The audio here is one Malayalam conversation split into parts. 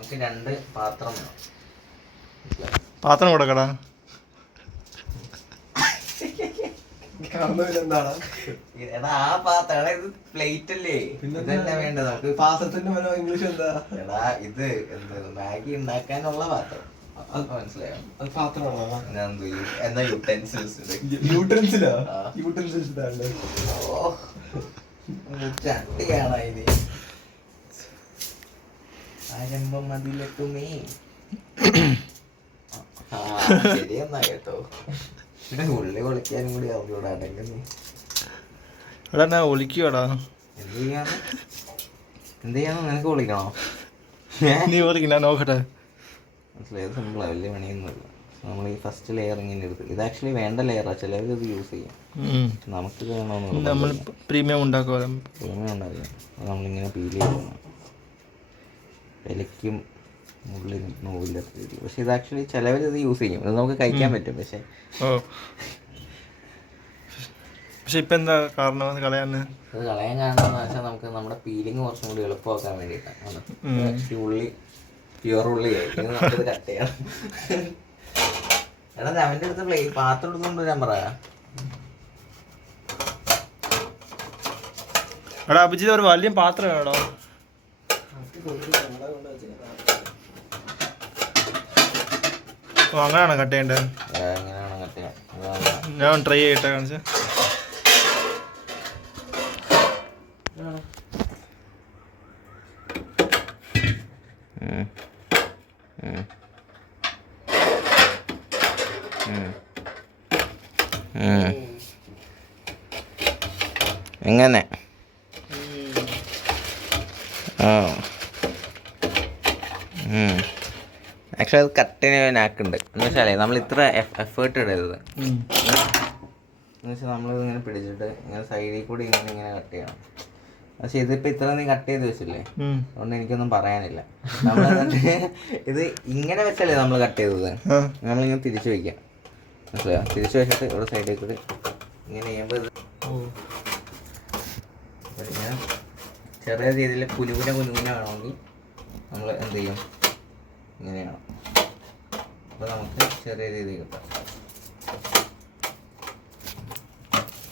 നമുക്ക് 2 പാത്രം വേണം. പാത്രം കൊടുക്കടാ. എടാ ആ പാത്രം ഇത് പ്ലേറ്റ് അല്ലേ, ഇതല്ല വേണ്ടത് നമുക്ക്. പാത്രത്തിന്റെ മനോ ഇംഗ്ലീഷ് എന്താ? എടാ ഇത് മാഗി ഉണ്ടാക്കാനുള്ള പാത്രം, മനസ്സിലായോ? അത് പാത്രമാണോ? എന്താ യൂട്ടൻസിൽസ്? യൂട്ടൻസിലോ? യൂട്ടൻസിൽസ് ചട്ടിയാണ് ഇത്. ആരംഭം അതിലെത്തുമേ. ശരിയെന്നാ കേട്ടോ. ഉള്ളി പൊളിക്കാനും കൂടി അവരോടാ. എടാ ഞാൻ ഒളിക്കുവാടാ. എന്ത് ചെയ്യാന്ന് നിനക്ക് വിളിക്കണോ? നീ ഒളിക്കും, ഞാൻ നോക്കട്ടെ. മനസ്സിലായത് സിമ്പിളാ, വലിയ പണിയൊന്നുമില്ല. നമ്മൾ ഈ ഫസ്റ്റ് ലെയർ ഇങ്ങനെ എടുത്ത്, ഇത് ആക്ച്വലി വേണ്ട ലെയറാ, ചിലവർ ഇത് യൂസ് ചെയ്യും. നമുക്ക് വേണമെന്ന് നമ്മൾ പ്രീമിയം ഉണ്ടാക്കുക. പ്രീമിയം ഉണ്ടാവില്ല, നമ്മളിങ്ങനെ പീൽ ചെയ്യണം. വിലയ്ക്കും ഉള്ളിൽ നോവില്ലാത്ത രീതി. പക്ഷെ ഇത് ആക്ച്വലി ചിലവർ ഇത് യൂസ് ചെയ്യും, ഇത് നമുക്ക് കഴിക്കാൻ പറ്റും. പക്ഷെ ഇപ്പം എന്താ കാരണം അത് കളയാൻ? ഇത് കളയാൻ കാരണം എന്ന് വെച്ചാൽ നമുക്ക് നമ്മുടെ പീലിങ് കുറച്ചും കൂടി എളുപ്പമാക്കാൻ വേണ്ടിയിട്ടാണ്. ഉള്ളി പ്യുവർ ഉള്ളി നമുക്കിത് കട്ട് ചെയ്യണം. എടാ അവൻ്റെ അടുത്ത് പാത്രം എടുത്തുകൊണ്ട് വരാൻ പറയാ. എടാ അഭിജിത്ത് ഒരു വലിയ പാത്രം വേണോ? അങ്ങനെയാണോ കട്ട് ചെയ്യേണ്ടത്? എങ്ങനെയാണ് കട്ട് ചെയ്യാൻ? ഞാൻ ട്രൈ ചെയ്യട്ടെ, കാണിച്ച. എങ്ങനെ? ആക്ച്വലി അത് കട്ടിന് നാക്കുണ്ട്. എന്ന് വെച്ചാലേ നമ്മൾ ഇത്ര എഫേർട്ട് ഇടരുത്. എന്ന് വെച്ചാൽ നമ്മളിങ്ങനെ പിടിച്ചിട്ട് ഇങ്ങനെ സൈഡിൽ കൂടി ഇങ്ങനെ കട്ട് ചെയ്യണം. പക്ഷെ ഇതിപ്പോൾ ഇത്ര നീ കട്ട് ചെയ്ത് വെച്ചില്ലേ, അതുകൊണ്ട് എനിക്കൊന്നും പറയാനില്ല. നമ്മൾ ഇത് ഇങ്ങനെ വെച്ചല്ലേ നമ്മൾ കട്ട് ചെയ്തത്, നമ്മളിങ്ങനെ തിരിച്ചു വയ്ക്കാം. മനസ്സിലായോ? തിരിച്ചു വെച്ചിട്ട് ഇവിടെ സൈഡിൽ കൂടി ഇങ്ങനെ ചെയ്യുമ്പോൾ ഇത് ഇങ്ങനെ ചെറിയ രീതിയിൽ കുനുകുന വേണമെങ്കിൽ നമ്മൾ എന്ത് ചെയ്യും, ഇങ്ങനെയാണ്. അപ്പോൾ നമുക്ക് ചെറിയ രീതിയിൽ കിട്ടാം.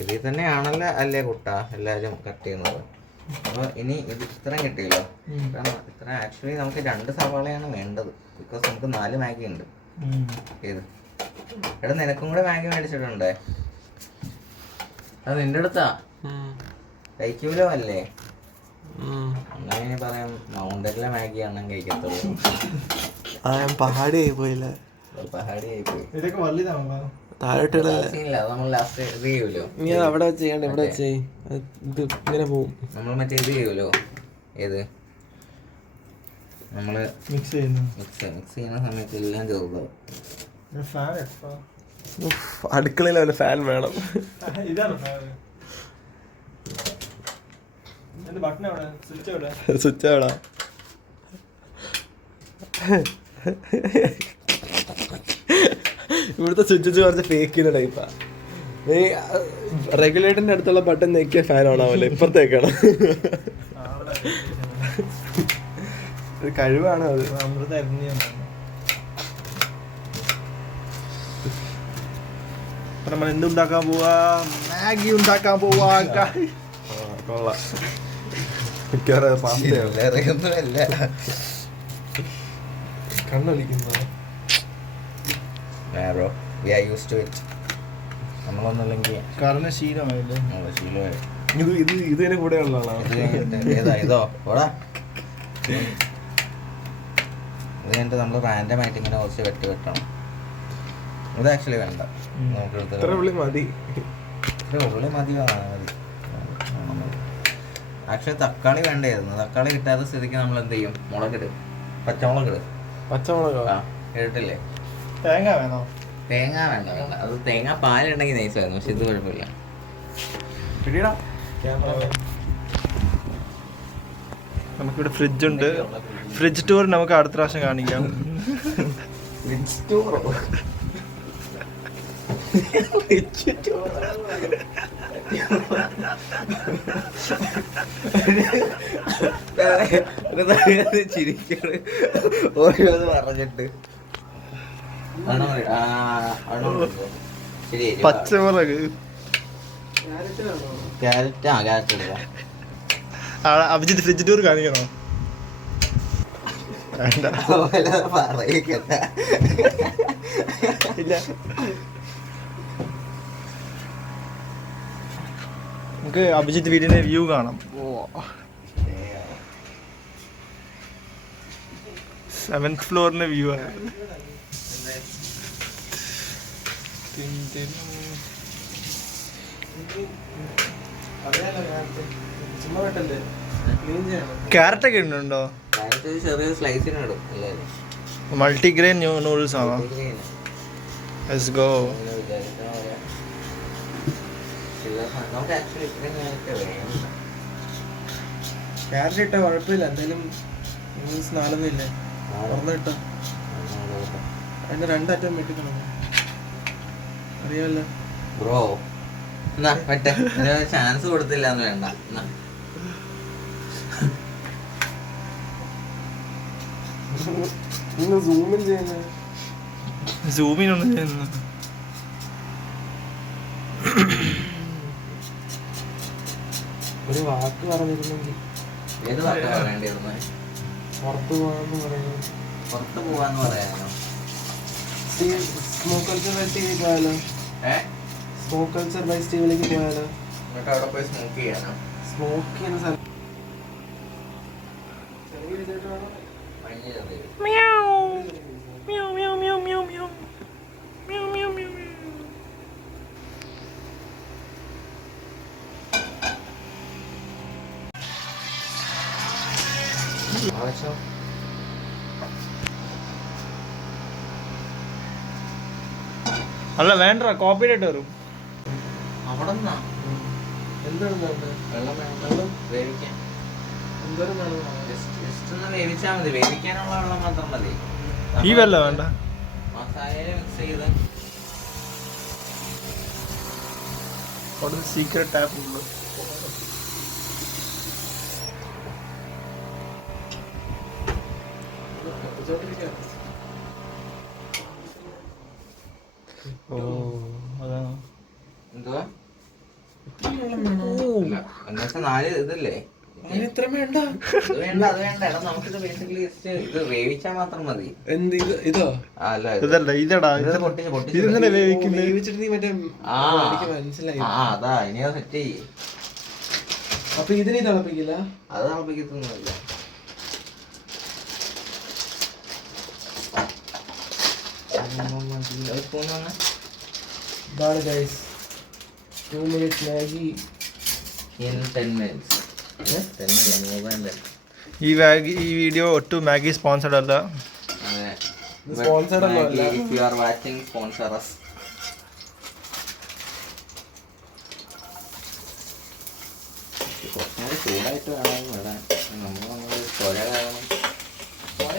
ഇതിൽ തന്നെയാണല്ലോ അല്ലേ കുട്ട എല്ലാവരും കട്ട് ചെയ്യുന്നത്. അപ്പോൾ ഇനി ഇത് ഇത്രയും കിട്ടിയല്ലോ. ഇത്ര ആക്ച്വലി നമുക്ക് 2 സവാളയാണ് വേണ്ടത്, ബിക്കോസ് നമുക്ക് 4 മാഗി ഉണ്ട്. ഏത് എടാ നിനക്കും കൂടെ മാഗി മേടിച്ചിട്ടുണ്ടേ, അത് നിന്റെ അടുത്താ. കഴിക്കൂലോ അല്ലേ? അങ്ങനെ പറയാം, മൗണ്ടനിലെ മാഗി ആണെന്ന് കഴിക്കത്തുള്ളൂ. പഹാടിയായി പോയില്ല, പഹാടിയായി പോയി. ഇതൊക്കെ വലുതാണോ? താഴോട്ട് നീ അവിടെ വെച്ച് ചെയ്യണ്ട, ഇവിടെ വെച്ച് ഇത് ഇങ്ങനെ പോവും. നമ്മൾ മറ്റേ ഇത് ചെയ്യുമല്ലോ, ഏത് നമ്മള് മിക്സ് ചെയ്യുന്ന സമയത്ത് എല്ലാം ചെറുതാവും. അടുക്കളയിൽ അവന് ഫാൻ വേണം. സ്വിച്ച് എവിടാ? ഇവിടുത്തെ സ്വിച്ച് കുറച്ച് ഫേക്ക് ചെയ്യുന്ന ടൈപ്പാ. നീ റെഗുലേറ്ററിന്റെ അടുത്തുള്ള ബട്ടൺ ഞെക്കിയ ഫാൻ ഓണാവല്ലേ, ഇപ്പുറത്തേക്കാണ്. ഒരു കഴിവാണ് അത്. നമ്മൾ എന്തുണ്ടാക്കാൻ പോവാ? മാഗി ഉണ്ടാക്കാൻ പോവാ. കൊള്ളാം. കണ്ണൊലിക്കുന്നു. നമ്മളൊന്നുമില്ലെങ്കിൽ കാരണം ശീലമായില്ലേ? ശീലമായി. ഇത് തന്നെ കൂടെ ഉള്ളതാണ്. ഇതോ ഓടാ. ഇത് കഴിഞ്ഞിട്ട് നമ്മൾ റാൻഡമായിട്ട് ഇങ്ങനെ കുറച്ച് വെട്ടണം. ഇത് ആക്ച്വലി വേണ്ട, ഇത്ര ഉള്ളി മതി. ഉള്ളി മതി. ആക്ച്വലി തക്കാളി വേണ്ടായിരുന്നു. തക്കാളി കിട്ടാത്ത സ്ഥിതിക്ക് നമ്മൾ എന്ത് ചെയ്യും, മുളകിടും. പച്ചമുളക് ഇട്ടില്ലേ? തേങ്ങ വേണോ? തേങ്ങ വേണ്ട. അത് തേങ്ങ പാലുണ്ടെങ്കിൽ നൈസായിരുന്നു, പക്ഷെ ഇത് കുഴപ്പമില്ല. നമുക്കിവിടെ ഫ്രിഡ്ജ് ഉണ്ട്. ഫ്രിഡ്ജ് ടൂർ നമുക്ക് അടുത്ത പ്രാവശ്യം കാണിക്കാം. ഫ്രിഡ്ജ് ടൂറോ? ചിരിക്കണ് ഓരോന്ന് പറഞ്ഞിട്ട്. ശരി, പച്ചമുളക്, ക്യാരറ്റ്. ക്യാരറ്റ് എടുക്കാം. അഭിജിത്ത് ഫ്രിഡ്ജ് ടൂർ കാണിക്കണോ? വേണ്ട. പറയിക്കണ്ട. ഇല്ല, നമുക്ക് അഭിജിത്ത് വീടിന്റെ വ്യൂ കാണാം. 7th ഫ്ലോറിന്റെ വ്യൂ ആണ്. ക്യാരറ്റ് ഒക്കെ ഉണ്ടോ? ക്യാരറ്റ് ചെറിയ സ്ലൈസിന് ഇടും എല്ലാവരും. മൾട്ടിഗ്രെയിൻ നൂഡിൽസ് ആണോ? Let's go. നമുക്ക് ആക്ച്വലി ഇത്രയും നേരത്തെ വേണ്ട. ക്യാരറ്റ് ഇട്ടാ കുഴപ്പമില്ല, എന്തായാലും നൂഡിൽസ് നാളൊന്നുമില്ലേ ഇട്ടോ. അതിന്റെ രണ്ടറ്റം വെട്ടിക്കണം അറിയാമല്ലോ ബ്രോ. എന്നാ പറ്റേ ചാൻസ് കൊടുത്തില്ല എന്ന് വേണ്ട. സൂമിൻ ചെയ്യുന്നത്. സൂമിനൊന്നും ചെയ്യുന്നു. ഒരു വാക്ക് പറഞ്ഞിരുന്നെങ്കിൽ. ഏത് വാക്കാ പറയേണ്ടിയിരുന്നെ? പുറത്ത് പോകാന്ന് പറയുന്നത്. പുറത്ത് പോവാന്ന് പറയാനോ? സ്മോക്ക് കൾച്ചർ ബൈ സ്റ്റീവിൽ പോയാലോ? സ്മോക്ക് കൾച്ചർ ബൈ സ്റ്റീവിലേക്ക് പോയാലോ? എന്നിട്ട് അവിടെ പോയി സ്മോക്ക് ചെയ്യാനോ? സ്മോക്ക് ചെയ്യുന്ന സ്ഥലം അല്ല വേണ്ട, കോപ്പിറൈറ്റ് വരും. അവിടെ നിന്നാ എന്താണ് വെള്ളം വേണം വേവിക്കാൻ. എന്തോരം വേണം? ജസ്റ്റ് ഒന്ന് വേവിച്ചാൽ മതി. വേവിക്കാനുള്ള വെള്ളം മാത്രം മതി. ഈ വെള്ളം വേണ്ട. മസാലയിൽ മിക്സ് ചെയ്ത് അവിടെ സീക്രട്ട് ടാപ്പ് ഉള്ളു. ഓ അതാണ്. എന്തുവാ? എന്നുവെച്ചാൽ 4 ഇതല്ലേ. എത്ര വേണ്ട? അത് വേണ്ട, അത് വേണ്ട. എടാ നമുക്കിത് ബേസിക്കലി ഇത് വേവിച്ചാൽ മാത്രം മതി. എന്ത് ഇതോ? അല്ല ഇതല്ല, ഇതടാ. ഇത് പൊട്ടിച്ച് പൊട്ടിച്ച് ഇതെങ്ങനെ വേവിക്കുന്നത്? വേവിച്ചിട്ട് നീ മറ്റേ എനിക്ക് മനസ്സിലായി. അതാ ഇനി അത് സെറ്റ് ചെയ്യ്. അപ്പൊ ഇതിനെ തിളപ്പിക്കില്ല? അത് തിളപ്പിക്കത്തൊന്നുമില്ല. ഇതാണ് guys 2 minutes Maggi in 10 minutes. 10 minutes, more than that. ഈ വീഡിയോ ഒട്ടും മാഗി സ്പോൺസർഡ് അല്ല. അതെ. Sponsored അല്ല. Maggi, if you are watching, sponsor us. കുറച്ചുകൂടി ചൂടായിട്ട് വേണം ഇടാൻ. നമ്മൾ തൊര കാരണം തൊര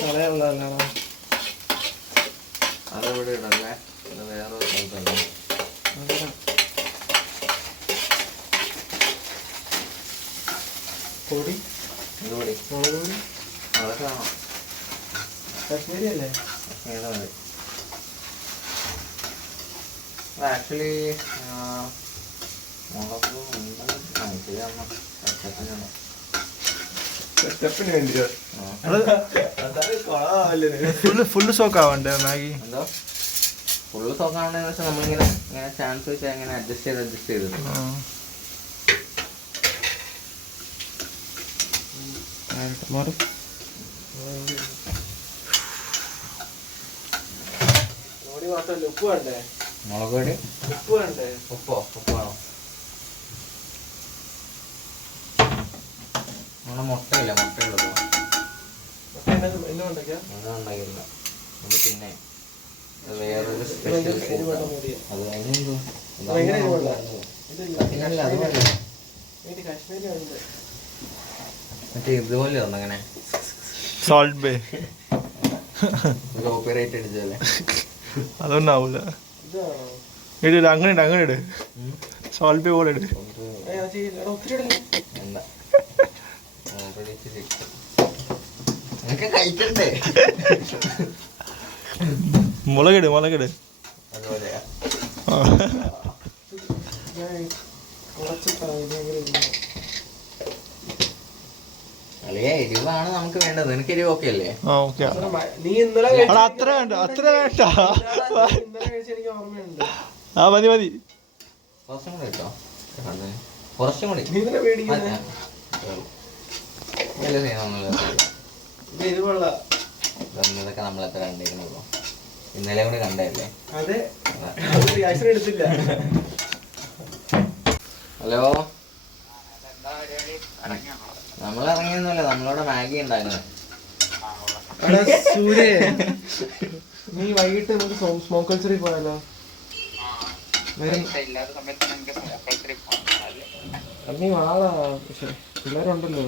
കളയാനുള്ളതല്ലോ. അതിവിടെ ഇടല്ലേ. അത് വേറെ സ്ഥലത്തല്ലേ. പൊടി ഇതുകൂടി മുളക് പൊടി അതൊക്കെ വേണം. കാശ്മീരി അല്ലേ? ഏതാ മതി. ആക്ച്വലി മുളക് സ്റ്റെപ്പിന് വേണ്ടിയോ? ഫുള്ള് സോക്ക് ആവണ്ടേ മാഗി? എന്തോ ഫുള്ള് സോക്കാണെന്ന് വെച്ചാൽ നമ്മളിങ്ങനെ ഇങ്ങനെ ചാൻസ് വെച്ചാൽ ഇങ്ങനെ അഡ്ജസ്റ്റ് ചെയ്ത് മാറും. പൊടി മാത്രമല്ല, ഉപ്പ് വേണ്ടേ? മുളക് പൊടി ഉപ്പ് വേണ്ടേ? ഉപ്പ് വേണം. നമ്മുടെ മുട്ടയില്ല, മുട്ടയുള്ളത് എല്ലാം ഉണ്ടാക്കിയാ അതൊന്നും ഉണ്ടാക്കില്ല. അത് പിന്നെ അത് വേറൊരു സ്പെഷ്യൽ അത് അതിനെന്തോ അത് മതി. കാശ്മീരി ഉണ്ട്. മറ്റേ ഇതുപോലെ അങ്ങനെ സോൾട്ട് ബേ കോപ്പിറൈറ്റ് അടിച്ചല്ലേ. അതൊന്നും ആവൂല. ഇട് അങ്ങനെ ഇട് അങ്ങനെ ഇട് സോൾവ് പോലെ ഇട്. എന്താ ഓൾറെഡി ഇച്ചിരി ഇട്ടു. നിനക്ക് കഴിക്കണ്ടേ? മുളകിട് അതുപോലെയാ. അല്ലേ എരിവാണ് നമുക്ക് വേണ്ടത്. നിനക്ക് എരിവ് ഓക്കെ അല്ലേ? നീ ഇന്നലെ അത്ര വേണ്ട ആ മതി കുറച്ചും കൂടി കേട്ടോ. കുറച്ചും കൂടി ഇതൊക്കെ നമ്മളെത്ര കണ്ടിരിക്കണല്ലോ. ഇന്നലെ കൂടെ കണ്ടല്ലേ. ഹലോ, നമ്മളിറങ്ങിയൊന്നുമില്ല. നമ്മളവിടെ മാഗി ഉണ്ടാക്കുന്നത്. സൂര്യ നീ വൈകിട്ട് നമുക്ക് സ്മോക്ക് കൾച്ചറിൽ പോയാലോ? നീ ആളാ, പക്ഷെ പിള്ളേരുണ്ടല്ലോ.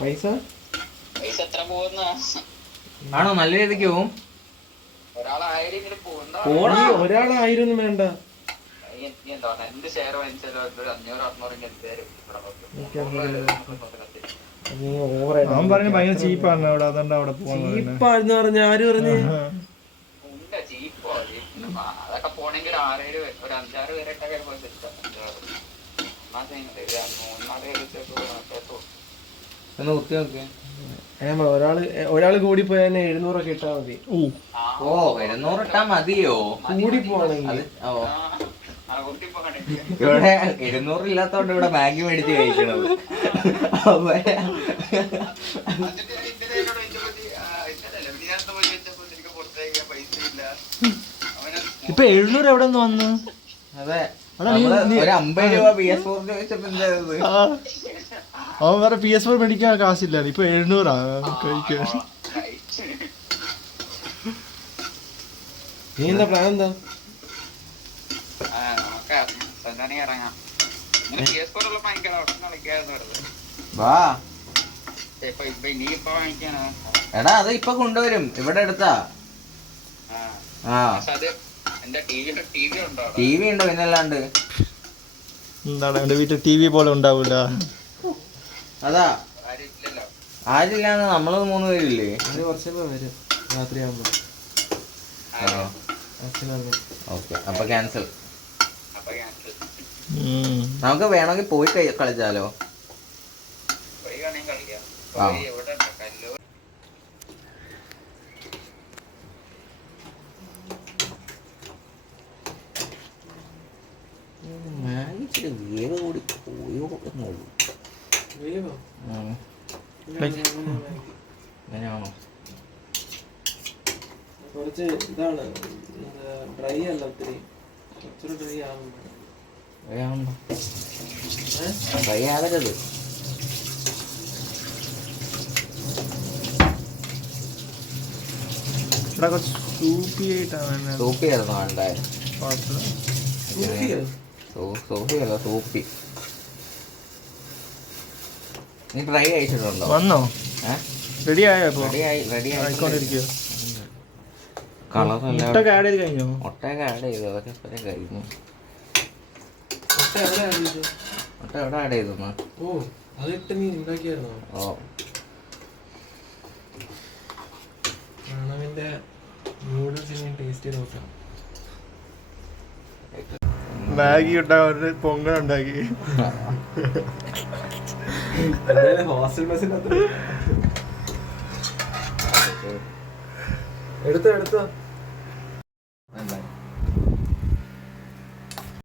പൈസ ആണോ? നല്ല രീതിക്ക് പോവും. ഒരാളായിരം വേണ്ട. അവൻ പറഞ്ഞു ഭയങ്കര ചീപ്പാണ് അവിടെ, അതുകൊണ്ട് അവിടെ ചീപ്പാന്ന് പറഞ്ഞ ആര് പറഞ്ഞു? ഒരാള് കൂടി പോയാൽ 700 ഇട്ടാ മതി. ഓ 700 ഇട്ടാ മതിയോ? കൂടി പോവാണെങ്കിൽ ഇവിടെ 700 ഇല്ലാത്തോണ്ട് ഇവിടെ മാഗി മേടിച്ച് കഴിക്കണത്. ഇപ്പൊ 700 എവിടെ നിന്ന് വന്നു? അതെ, ഒരു 50 രൂപ PS4 ചോദിച്ചപ്പോ എന്താ? അവൻ വേറെ PS4 മേടിക്കാൻ കാശില്ല. ഇപ്പൊ 700 കഴിക്കാൻ. നീ എന്താ പ്ലാൻ എന്താ? എടാ അത് ഇപ്പൊ കൊണ്ടുവരും. ഇവിടെ എടുത്താ TV ഉണ്ടോ? പിന്നല്ലാണ്ട് എന്താണ് എന്റെ വീട്ടിൽ TV പോലെ ഉണ്ടാവൂല. അതാ ആരില്ലാന്ന് നമ്മള് 3 പേരില്ലേ? കുറച്ചപ്പോ വരും രാത്രിയാകുമ്പോ. ഓക്കെ, അപ്പൊ ക്യാൻസൽ. നമുക്ക് വേണമെങ്കിൽ പോയി കളിച്ചാലോ? വേവ് കൂടി പോയോ എന്നുള്ളൂ. അങ്ങനെയാണോ? കുറച്ച് ഇതാണ്, ഡ്രൈ അല്ല, ഒത്തിരി കുറച്ചൊരു ഡ്രൈ ആവുന്നു. ട്രൈ ആവരുത്. സൂപ്പിയായിരുന്നു വേണ്ടായിരുന്നു. സൂപ്പിയല്ല, സൂപ്പി. നീ ട്രൈ അയച്ചിട്ടുണ്ടോ? വന്നോ? റെഡി ആയോ? റെഡി ആയിക്കൊണ്ടിരിക്കുക. കളറല്ല, മുട്ടൊക്കെ ആഡ് ചെയ്ത് കഴിഞ്ഞോ? മുട്ടയൊക്കെ ആഡ് ചെയ്തു. അതൊക്കെ എപ്പോഴും കഴിഞ്ഞു. മുട്ട എവിടെ ആഡ് ചെയ്തു? ഓ, അതിട്ട് നീ ഉണ്ടാക്കിയായിരുന്നോ? ഓ, പ്രണവിന്റെ നൂഡിൽസ് ടേസ്റ്റ് ചെയ്ത് നോക്കാം. മാഗി ഉണ്ടാക്കി, പൊങ്ങൽ ഉണ്ടാക്കി. ഹോസ്റ്റൽ മെസ്സിനകത്ത് എടുത്തോ